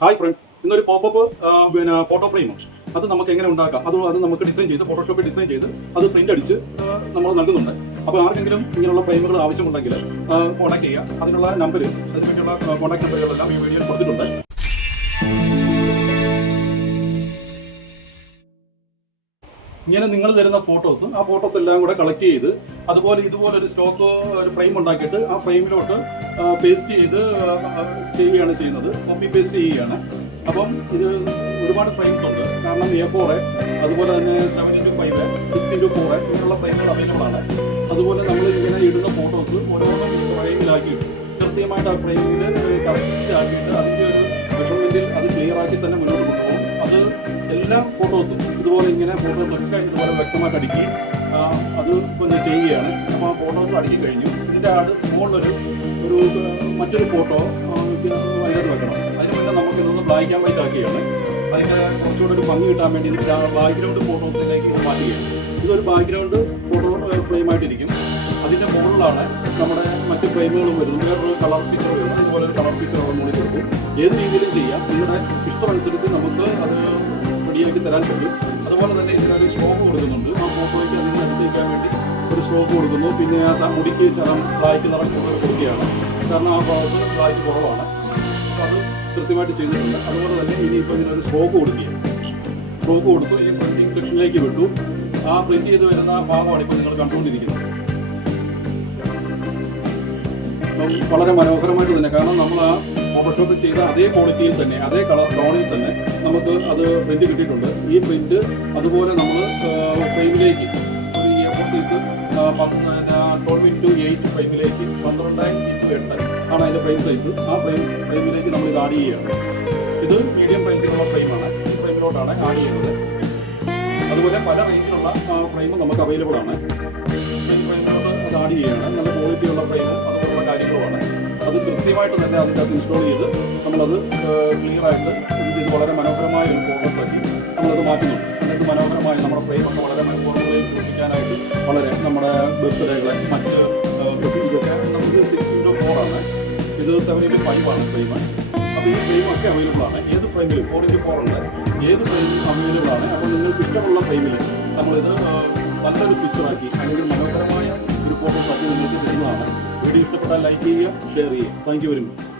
Hi friends, ഇന്നൊരു popup photo frame അത് നമുക്ക് എങ്ങനെ ഉണ്ടാക്കാം അത് നമുക്ക് ഡിസൈൻ ചെയ്ത് ഫോട്ടോഷോപ്പിൽ ഡിസൈൻ ചെയ്ത് അത് പ്രിന്റ് അടിച്ച് നമ്മൾ നൽകുന്നുണ്ട്. അപ്പോൾ ആർക്കെങ്കിലും ഇങ്ങനെയുള്ള ഫ്രെയിമുകൾ ആവശ്യമുണ്ടെങ്കിൽ കോൺടാക്ട് ചെയ്യുക. അതിനുള്ള നമ്പർ അതിനുവേണ്ടിയുള്ള കോൺടാക്ട് നമ്പറുകളെല്ലാം ഈ വീഡിയോയിൽ കൊടുത്തിട്ടുണ്ട്. ഇങ്ങനെ നിങ്ങൾ തരുന്ന ഫോട്ടോസ് ആ ഫോട്ടോസ് എല്ലാം കൂടെ കളക്ട് ചെയ്ത് ഇതുപോലെ ഒരു സ്റ്റോക്ക് ഒരു ഫ്രെയിം ഉണ്ടാക്കിയിട്ട് ആ ഫ്രെയിമിലോട്ട് പേസ്റ്റ് ചെയ്ത് ചെയ്യുകയാണ് ചെയ്യുന്നത്. കോപ്പി പേസ്റ്റ് ചെയ്യുകയാണ്. അപ്പം ഇത് ഒരുപാട് ഫ്രെയിംസ് ഉണ്ട്. കാരണം A4 അതുപോലെ തന്നെ 7x5 6x4 ഇങ്ങനെയുള്ള ഫ്രെയിമുകൾ അവൈലബിൾ ആണ്. അതുപോലെ നമ്മൾ ഇങ്ങനെ ഇടുന്ന ഫോട്ടോസ് ഓരോന്നും ഫ്രെയിമിലാക്കിയിട്ട് കൃത്യമായിട്ട് ആ ഫ്രെയിമിൽ കറക്റ്റ് ആക്കിയിട്ട് അതിൻ്റെ ഒരു മെഷർമെൻറ്റിൽ അത് ക്ലിയർ ആക്കി തന്നെ മുന്നോട്ട് കൊണ്ടുപോകും. അത് എല്ലാ ഫോട്ടോസും ഇതുപോലെ ഇങ്ങനെ ഫോട്ടോസൊക്കെ ഇതുപോലെ വ്യക്തമായിട്ട് അടുക്കി അത് പിന്നെ ചെയ്യുകയാണ്. അപ്പോൾ ആ ഫോട്ടോസ് അടുക്കി കഴിഞ്ഞു. ഇതിൻ്റെ മുകളിലൊരു മറ്റൊരു ഫോട്ടോ അതിനകത്ത് വെക്കണം. അതിന് മുന്നേ നമുക്ക് ഇതൊന്ന് ബ്ലാക്ക് ആൻഡ് വൈറ്റ് ആക്കുകയാണ്. അതിൻ്റെ കുറച്ചുകൂടെ ഒരു ഭംഗി കിട്ടാൻ വേണ്ടി ഇത് ബാക്ക്ഗ്രൗണ്ട് ഫോട്ടോസിലേക്ക് ഇത് മാറ്റുകയാണ്. ഇതൊരു ബാക്ക്ഗ്രൗണ്ട് ഫോട്ടോ ഫ്രെയിമായിട്ടിരിക്കും. അതിൻ്റെ മുകളിലാണ് നമ്മുടെ മറ്റ് ഫ്രെയിമുകളും വരുന്നത്. വേറൊരു കളർ പിക്ചർ വരുന്നത്. അതുപോലെ ഒരു കളർ പിക്ചർ അവിടെ മുകളിൽ കൊടുക്കും. ഏത് രീതിയിലും ചെയ്യാം. നിങ്ങളുടെ ഇഷ്ടമനുസരിച്ച് നമുക്ക് അത് റെഡിയാക്കി തരാൻ കഴിയും. അതുപോലെ തന്നെ ഇതിനൊരു സ്ട്രോക്ക് കൊടുക്കുന്നുണ്ട്. ആ ഫോട്ടോയ്ക്ക് അതിന് അടുത്തേക്കാൻ വേണ്ടി ഒരു സ്ട്രോക്ക് കൊടുക്കുന്നു. പിന്നെ ആ മുടിക്ക് ബ്ലാക്ക് നിറം കൂടുതൽ കൊടുക്കുകയാണ്. കാരണം ആ ഭാഗത്ത് ബ്ലാക്ക് കുറവാണ്. അപ്പോൾ അത് കൃത്യമായിട്ട് ചെയ്തിട്ടുണ്ട്. അതുപോലെ തന്നെ ഇനിയിപ്പോൾ ഇതിനൊരു സ്ട്രോക്ക് കൊടുക്കുകയാണ്. സ്ട്രോക്ക് കൊടുത്തു. ഈ പ്രിൻറ്റിങ് സെക്ഷനിലേക്ക് വിട്ടു. ആ പ്രിൻറ്റ് ചെയ്ത് വരുന്ന ഭാഗമാണ് ഇപ്പോൾ നിങ്ങൾ കണ്ടുകൊണ്ടിരിക്കുന്നത്. വളരെ മനോഹരമായിട്ട് തന്നെ, കാരണം നമ്മൾ ആ ഫോട്ടോഷോപ്പിൽ ചെയ്ത അതേ ക്വാളിറ്റിയിൽ തന്നെ അതേ കളർ ടോണിൽ തന്നെ നമുക്ക് അത് പ്രിന്റ് കിട്ടിയിട്ടുണ്ട്. ഈ പ്രിന്റ് അതുപോലെ നമ്മൾ ഫ്രെയിമിലേക്ക് ഒരു A4 സൈസ് 12x8 ഫ്രെയിമിലേക്ക് 12x8 ആണ് അതിൻ്റെ ഫ്രെയിം സൈസ്. ആ ഫ്രെയിമിലേക്ക് നമ്മൾ ഇത് ആഡ് ചെയ്യുകയാണ്. ഇത് മീഡിയം റേഞ്ചിലുള്ള ഫ്രെയിമാണ്. ഈ ഫ്രെയിമിലോട്ടാണ് ആഡ് ചെയ്യുന്നത്. അതുപോലെ പല റേഞ്ചിലുള്ള ഫ്രെയിം നമുക്ക് അവൈലബിൾ ആണ്. ഈ ഫ്രെയിമിലോട്ട് അത് ആഡ് ചെയ്യുകയാണ്. നല്ല ക്വാളിറ്റിയുള്ള ഫ്രെയിമും അതുപോലുള്ള കാര്യങ്ങളുമാണ്. അത് കൃത്യമായിട്ട് തന്നെ അതിൻ്റെ അകത്ത് ഇൻസ്റ്റാൾ ചെയ്ത് നമ്മളത് ക്ലിയറായിട്ട് ഇത് വളരെ മനോഹരമായ ഒരു ഫോട്ടോസ് ആക്കി നമ്മളത് മാറ്റുന്നുണ്ട്. എന്നിട്ട് മനോഹരമായി നമ്മുടെ ഫ്രെയിമൊക്കെ വളരെ മനോഹരമായി സൂക്ഷിക്കാനായിട്ട് വളരെ നമ്മുടെ ബർത്ത്ഡേകളെ മറ്റ് ഇതൊക്കെ നമുക്ക് 6x4 ആണ്. ഇത് 7x5 ആണ് ഫ്രെയിം. അപ്പോൾ ഈ ഫ്രെയിമൊക്കെ അവൈലബിൾ ആണ്. ഏത് ഫ്രെയിമിലും 4x4 ഉണ്ട്. ഏത് ഫ്രെയിമിലും അവൈലബിൾ ആണ്. അപ്പോൾ നിങ്ങൾക്ക് ഇഷ്ടമുള്ള ഫ്രെയിമിൽ നമ്മളിത് നല്ലൊരു പിക്ചറാക്കി അല്ലെങ്കിൽ മനോഹരമായ ഒരു ഫോട്ടോസ് ആക്കി നിങ്ങൾക്ക് തരുന്നതാണ്. വീഡിയോ ഇഷ്ടപ്പെട്ടാൽ ലൈക്ക് ചെയ്യുക, ഷെയർ ചെയ്യുക. Thank you very much.